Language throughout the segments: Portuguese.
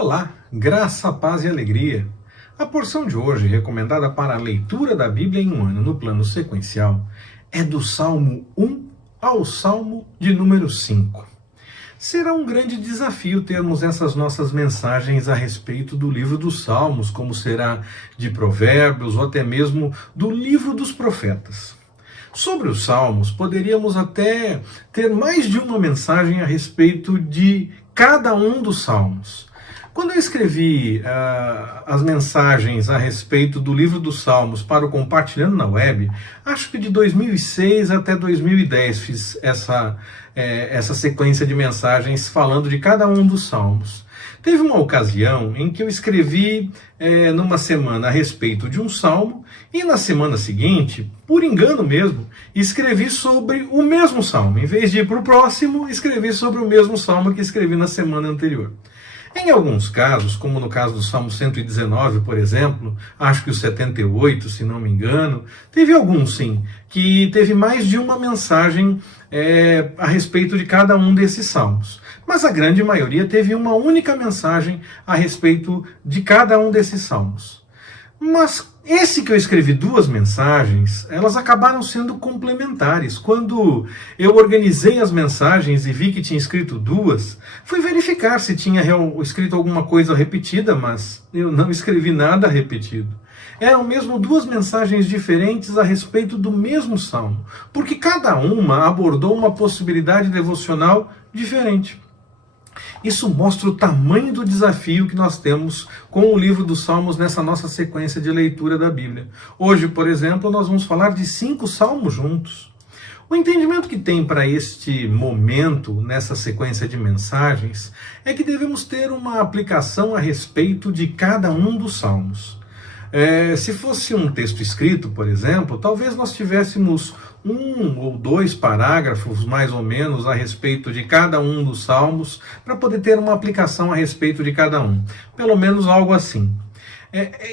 Olá, graça, paz e alegria. A porção de hoje, recomendada para a leitura da Bíblia em um ano no plano sequencial, é do Salmo 1 ao Salmo de número 5. Será um grande desafio termos essas nossas mensagens a respeito do livro dos Salmos, como será de Provérbios ou até mesmo do livro dos profetas. Sobre os Salmos, poderíamos até ter mais de uma mensagem a respeito de cada um dos Salmos. Quando eu escrevi as mensagens a respeito do livro dos Salmos para o Compartilhando na Web, acho que de 2006 até 2010 fiz essa sequência de mensagens falando de cada um dos Salmos. Teve uma ocasião em que eu escrevi numa semana a respeito de um salmo e na semana seguinte, por engano mesmo, escrevi sobre o mesmo salmo. Em vez de ir para o próximo, escrevi sobre o mesmo salmo que escrevi na semana anterior. Em alguns casos, como no caso do Salmo 119, por exemplo, acho que o 78, se não me engano, teve alguns sim, que teve mais de uma mensagem a respeito de cada um desses salmos. Mas a grande maioria teve uma única mensagem a respeito de cada um desses salmos. Mas esse que eu escrevi duas mensagens, elas acabaram sendo complementares. Quando eu organizei as mensagens e vi que tinha escrito duas, fui verificar se tinha escrito alguma coisa repetida, mas eu não escrevi nada repetido. Eram mesmo duas mensagens diferentes a respeito do mesmo salmo, porque cada uma abordou uma possibilidade devocional diferente. Isso mostra o tamanho do desafio que nós temos com o livro dos Salmos nessa nossa sequência de leitura da Bíblia. Hoje, por exemplo, nós vamos falar de 5 salmos juntos. O entendimento que tem para este momento, nessa sequência de mensagens, é que devemos ter uma aplicação a respeito de cada um dos salmos. Se fosse um texto escrito, por exemplo, talvez nós tivéssemos 1 ou 2 parágrafos, mais ou menos, a respeito de cada um dos salmos, para poder ter uma aplicação a respeito de cada um. Pelo menos algo assim.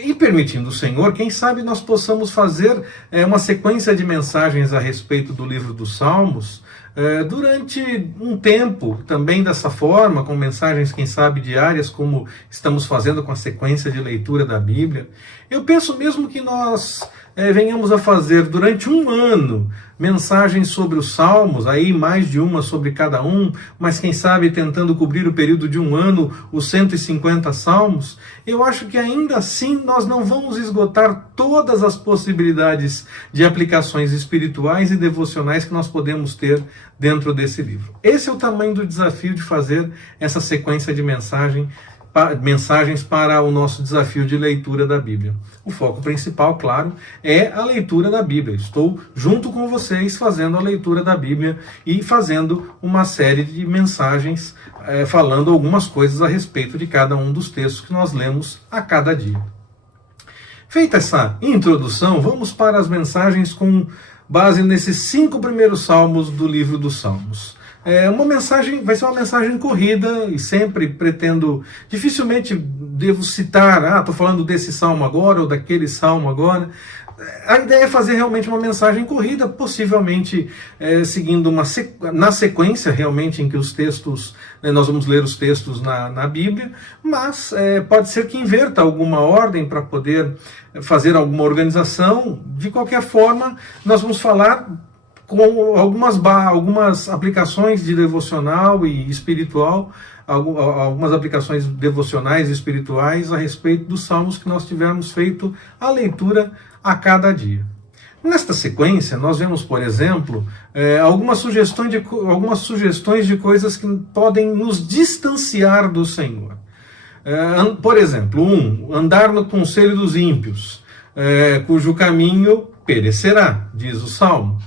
E permitindo o Senhor, quem sabe nós possamos fazer uma sequência de mensagens a respeito do livro dos Salmos durante um tempo, também dessa forma, com mensagens, quem sabe, diárias, como estamos fazendo com a sequência de leitura da Bíblia. Eu penso mesmo que nós venhamos a fazer durante um ano mensagens sobre os Salmos, aí mais de uma sobre cada um, mas quem sabe tentando cobrir o período de um ano, os 150 Salmos. Eu acho que ainda assim nós não vamos esgotar todas as possibilidades de aplicações espirituais e devocionais que nós podemos ter dentro desse livro. Esse é o tamanho do desafio de fazer essa sequência de mensagens para o nosso desafio de leitura da Bíblia. O foco principal, claro, é a leitura da Bíblia. Estou junto com vocês fazendo a leitura da Bíblia e fazendo uma série de mensagens falando algumas coisas a respeito de cada um dos textos que nós lemos a cada dia. Feita essa introdução, vamos para as mensagens com base nesses 5 primeiros salmos do livro dos Salmos. Vai ser uma mensagem corrida e sempre pretendo, dificilmente devo citar, estou falando desse salmo agora ou daquele salmo agora. A ideia é fazer realmente uma mensagem corrida, possivelmente seguindo na sequência realmente em que os textos, nós vamos ler os textos na Bíblia, mas pode ser que inverta alguma ordem para poder fazer alguma organização. De qualquer forma, nós vamos falar com algumas aplicações de devocional e espiritual, algumas aplicações devocionais e espirituais a respeito dos salmos que nós tivermos feito a leitura a cada dia. Nesta sequência, nós vemos, por exemplo, algumas sugestões de coisas que podem nos distanciar do Senhor. Por exemplo, andar no conselho dos ímpios, cujo caminho perecerá, diz o Salmo.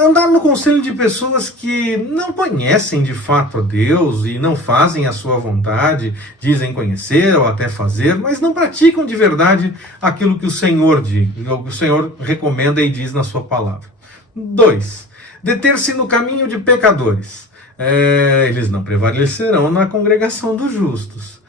Andar no conselho de pessoas que não conhecem de fato a Deus e não fazem a sua vontade, dizem conhecer ou até fazer, mas não praticam de verdade aquilo que o Senhor diz, o que o Senhor recomenda e diz na sua palavra. 2. Deter-se no caminho de pecadores. Eles não prevalecerão na congregação dos justos.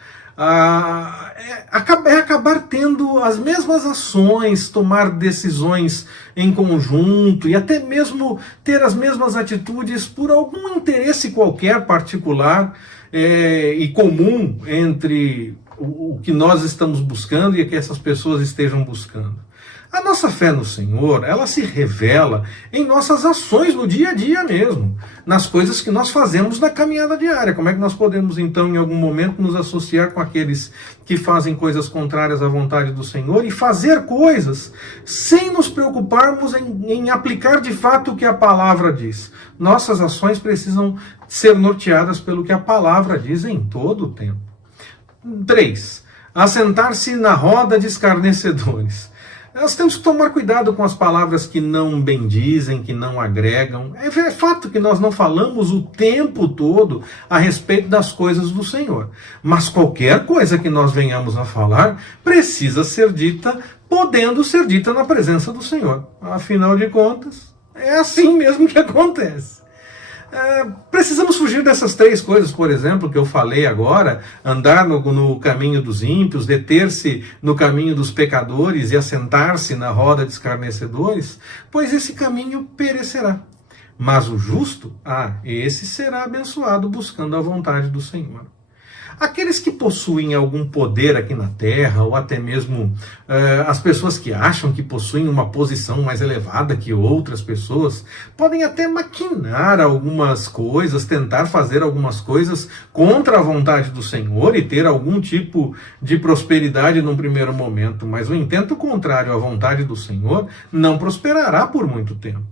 acabar tendo as mesmas ações, tomar decisões em conjunto e até mesmo ter as mesmas atitudes por algum interesse qualquer particular e comum entre o que nós estamos buscando e o que essas pessoas estejam buscando. A nossa fé no Senhor, ela se revela em nossas ações no dia a dia mesmo, nas coisas que nós fazemos na caminhada diária. Como é que nós podemos, então, em algum momento, nos associar com aqueles que fazem coisas contrárias à vontade do Senhor e fazer coisas sem nos preocuparmos em aplicar de fato o que a palavra diz? Nossas ações precisam ser norteadas pelo que a palavra diz em todo o tempo. 3. Assentar-se na roda de escarnecedores. Nós temos que tomar cuidado com as palavras que não bendizem, que não agregam. É fato que nós não falamos o tempo todo a respeito das coisas do Senhor. Mas qualquer coisa que nós venhamos a falar precisa ser dita, podendo ser dita na presença do Senhor. Afinal de contas, é assim mesmo que acontece. Precisamos fugir dessas 3 coisas, por exemplo, que eu falei agora: andar no caminho dos ímpios, deter-se no caminho dos pecadores e assentar-se na roda de escarnecedores, pois esse caminho perecerá. Mas o justo, esse será abençoado buscando a vontade do Senhor. Aqueles que possuem algum poder aqui na Terra, ou até mesmo as pessoas que acham que possuem uma posição mais elevada que outras pessoas, podem até maquinar algumas coisas, tentar fazer algumas coisas contra a vontade do Senhor e ter algum tipo de prosperidade num primeiro momento, mas o intento contrário à vontade do Senhor não prosperará por muito tempo.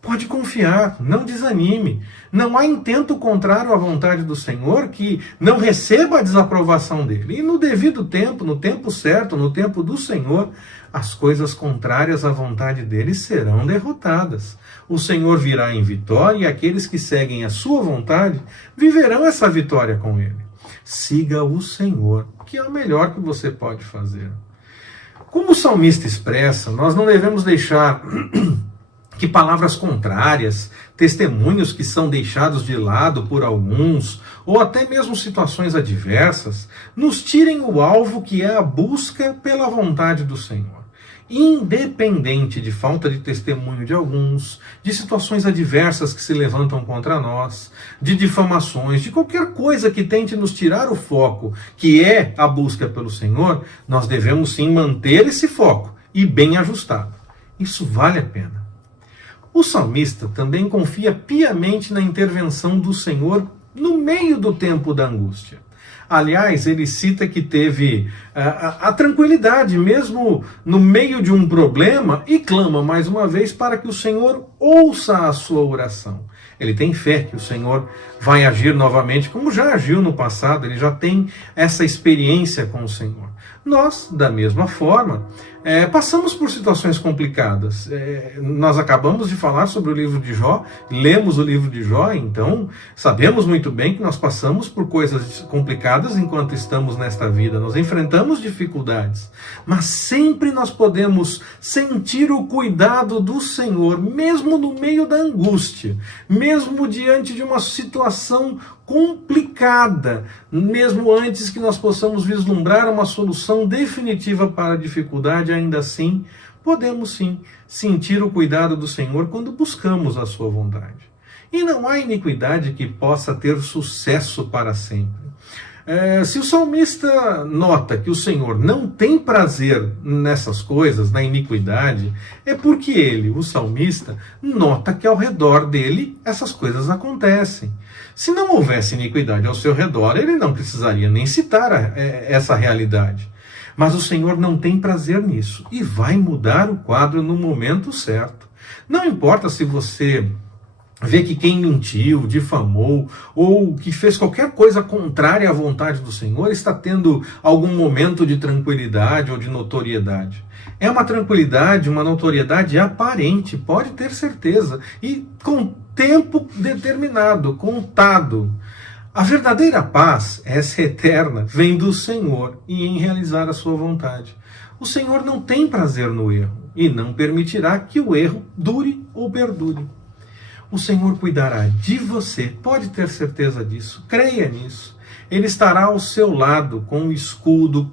Pode confiar, não desanime. Não há intento contrário à vontade do Senhor que não receba a desaprovação dele. E no devido tempo, no tempo certo, no tempo do Senhor, as coisas contrárias à vontade dele serão derrotadas. O Senhor virá em vitória e aqueles que seguem a sua vontade viverão essa vitória com ele. Siga o Senhor, que é o melhor que você pode fazer. Como o salmista expressa, nós não devemos deixar que palavras contrárias, testemunhos que são deixados de lado por alguns, ou até mesmo situações adversas, nos tirem o alvo que é a busca pela vontade do Senhor. Independente de falta de testemunho de alguns, de situações adversas que se levantam contra nós, de difamações, de qualquer coisa que tente nos tirar o foco, que é a busca pelo Senhor, nós devemos sim manter esse foco e bem ajustado. Isso vale a pena. O salmista também confia piamente na intervenção do Senhor no meio do tempo da angústia. Aliás, ele cita que teve a tranquilidade mesmo no meio de um problema e clama mais uma vez para que o Senhor ouça a sua oração. Ele tem fé que o Senhor vai agir novamente, como já agiu no passado, ele já tem essa experiência com o Senhor. Nós, da mesma forma, passamos por situações complicadas. Nós acabamos de falar sobre o livro de Jó, lemos o livro de Jó, então sabemos muito bem que nós passamos por coisas complicadas enquanto estamos nesta vida. Nós enfrentamos dificuldades, mas sempre nós podemos sentir o cuidado do Senhor, mesmo no meio da angústia, mesmo diante de uma situação complicada, mesmo antes que nós possamos vislumbrar uma solução definitiva para a dificuldade, ainda assim, podemos sim sentir o cuidado do Senhor quando buscamos a sua vontade. E não há iniquidade que possa ter sucesso para sempre. Se o salmista nota que o Senhor não tem prazer nessas coisas, na iniquidade, é porque ele, o salmista, nota que ao redor dele essas coisas acontecem. Se não houvesse iniquidade ao seu redor, ele não precisaria nem citar essa realidade. Mas o Senhor não tem prazer nisso e vai mudar o quadro no momento certo. Não importa se você vê que quem mentiu, difamou ou que fez qualquer coisa contrária à vontade do Senhor está tendo algum momento de tranquilidade ou de notoriedade. É uma tranquilidade, uma notoriedade aparente, pode ter certeza, e com tempo determinado, contado. A verdadeira paz, essa eterna, vem do Senhor e em realizar a sua vontade. O Senhor não tem prazer no erro e não permitirá que o erro dure ou perdure. O Senhor cuidará de você, pode ter certeza disso, creia nisso. Ele estará ao seu lado com o escudo,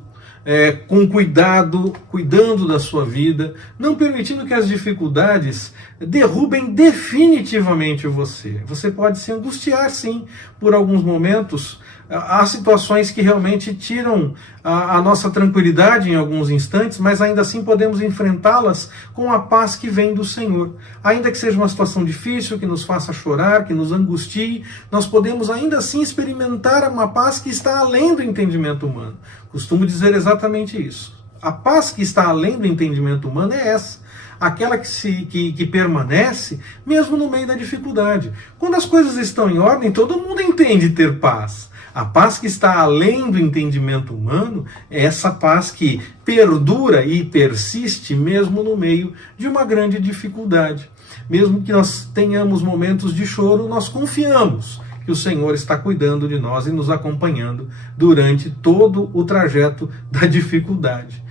com cuidado, cuidando da sua vida, não permitindo que as dificuldades derrubem definitivamente você. Você pode se angustiar, sim, por alguns momentos. Há situações que realmente tiram a nossa tranquilidade em alguns instantes, mas ainda assim podemos enfrentá-las com a paz que vem do Senhor. Ainda que seja uma situação difícil, que nos faça chorar, que nos angustie, nós podemos ainda assim experimentar uma paz que está além do entendimento humano. Costumo dizer exatamente isso. A paz que está além do entendimento humano é essa. Aquela que permanece mesmo no meio da dificuldade. Quando as coisas estão em ordem, todo mundo entende ter paz. A paz que está além do entendimento humano é essa paz que perdura e persiste mesmo no meio de uma grande dificuldade. Mesmo que nós tenhamos momentos de choro, nós confiamos que o Senhor está cuidando de nós e nos acompanhando durante todo o trajeto da dificuldade.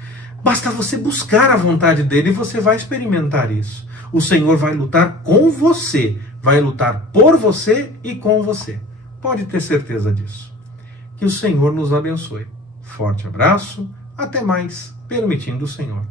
Basta você buscar a vontade dele e você vai experimentar isso. O Senhor vai lutar com você, vai lutar por você e com você. Pode ter certeza disso. Que o Senhor nos abençoe. Forte abraço, até mais, permitindo o Senhor.